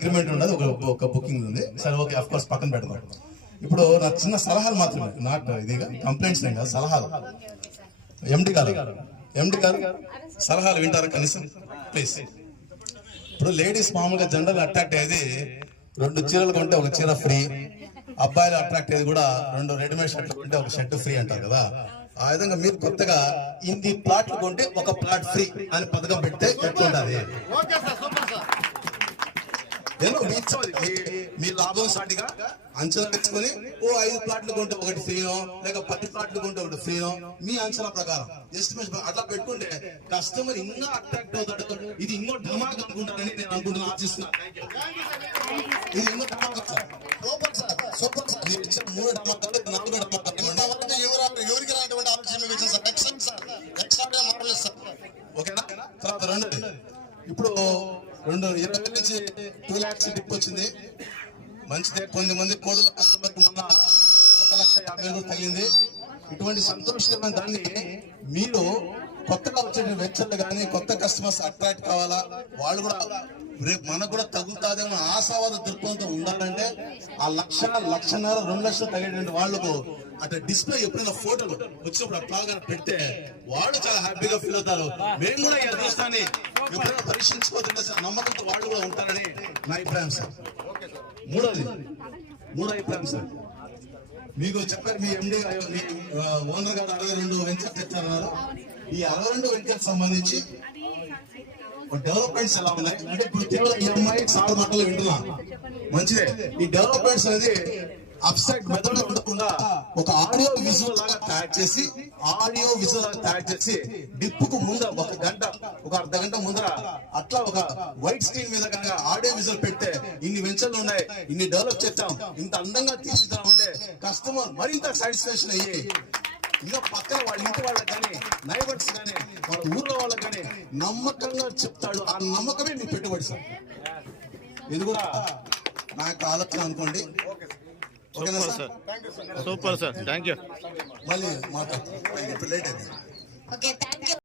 Agreement ఉండదు, ఒక booking ఉంది. సరే ఓకే, అఫ్ కోర్స్ పక్కన పెడదాం. ఇప్పుడు నా చిన్న సలహాలు మాత్రమే, నాట్ ఇదిగా కంప్లైంట్స్ ఏం కాదు, సలహాలు. ఎండి గారు సలహాలు వింటారా కనీసం ప్లీజ్? ఇప్పుడు లేడీస్ మామూలుగా జనరల్ అట్రాక్ట్ అయ్యేది 2 చీరలు కొంటే ఒక చీర ఫ్రీ, అబ్బాయిలు అట్రాక్ట్ అయ్యేది కూడా 2 రెడీమేడ్ షర్ట్లు కొంటే ఒక షర్ట్ ఫ్రీ అంటారు కదా. ఆ విధంగా మీరు కొత్తగా ఇన్ని ప్లాట్లు కొంటే ఒక ప్లాట్ ఫ్రీ అని పథకం పెడితే ఎట్లుంటది? మీ లాభం సాటిగా అంచనా తెచ్చుకొని 5 ప్లాట్లు కొంటే ఒకటి ఫ్రీనో, లేక 10 ప్లాట్లు కొంటే ఒకటి ఫ్రీనో, మీ అంచనా ప్రకారం ఎస్టిమేషన్ అట్లా పెట్టుకుంటే కస్టమర్ ఇంకా అట్రాక్ట్ అవుతాడు. ఇది ఇంకో ధమాక్ అనుకుంటారని నేను అనుకుంటున్నాను, ఆశిస్తున్నాను. ఇది ఇంకో ధమాక్ sir, super sir, super sir. మీరు ఇచ్చిన 3 ధమాకాలు 4 ధమాకాలు ఎవరికి రానటువంటి ఆలోచన వేసారు sir. Excellent sir, excellent marvellous sir. ఓకేనా? తర్వాత రెండోది, ఇప్పుడు 20,000 నుంచి 2 lakhs డిప్ వచ్చింది, మంచిదే. కొంతమంది కోడుల కస్టమర్కి మొన్న 1,50,000 తగ్గింది. ఇటువంటి సంతోషకరమైన దాన్ని మీరు కొత్తగా వచ్చే వెచ్చర్లు కానీ కొత్త కస్టమర్స్ అట్రాక్ట్ కావాలా, వాళ్ళు కూడా రేపు మనకు కూడా తగ్గుతాదేమో ఆశావాద దృక్పథంతో ఉండాలంటే ఆ 1,00,000, 1,50,000, 2 లక్షలు తగ్గేటువంటి వాళ్ళకు అట్లా డిస్ప్లే ఎప్పుడైనా ఫోటోలు వచ్చినప్పుడు అట్లాగా పెడితే వాళ్ళు చాలా హ్యాపీగా ఫీల్ అవుతారు. మేము కూడా ఈ అదృష్టాన్ని ఎప్పుడైనా పరీక్షించుకోతుంటే నమ్మకంతో వాళ్ళు కూడా ఉంటారని నా అభిప్రాయం సార్. మూడో అభిప్రాయం సార్, మీకు చెప్పారు మీ ఎండి మీ ఓనర్ గారు 62 వెంచర్స్ తెచ్చారన్నారు. ఈ 62 వెంచర్స్ సంబంధించి డెవలప్మెంట్స్ ఎలా ఉన్నాయి అంటే ఇప్పుడు కేవలం EMI సాగు మాటలు వింటున్నా, మంచిదే. ఈ డెవలప్మెంట్స్ అనేది అప్సైడ్ మెథడ్ ఉండకుండా ఒక ఆడియో విజువల్ లాగా తయారు చేసి డిప్పుకు ముందర 1 గంట, ఒక అర్ధ గంట ముందర అట్లా ఒక వైట్ స్క్రీన్ మీద కనుక ఆడియో విజువల్ పెడితే ఇన్ని వెంచర్లు ఉన్నాయి, ఇన్ని డెవలప్ చేస్తాం, ఇంత అందంగా తీర్చిద్దామంటే కస్టమర్ మరింత సాటిస్ఫాక్షన్ అయ్యి ఇంకా పక్కన వాళ్ళ ఇంటి వాళ్ళకి కానీ నైబర్స్ కానీ వాళ్ళ ఊర్లో వాళ్ళకి కానీ నమ్మకంగా చెప్తాడు. ఆ నమ్మకమే మీ పెట్టుబడి సార్. ఇది కూడా నా యొక్క ఆలోచన అనుకోండి. ఓకేనా sir? Super sir, thank you. మళ్ళీ మాట్లాడుతున్నాం, ఇప్పుడు లేట్ అయింది.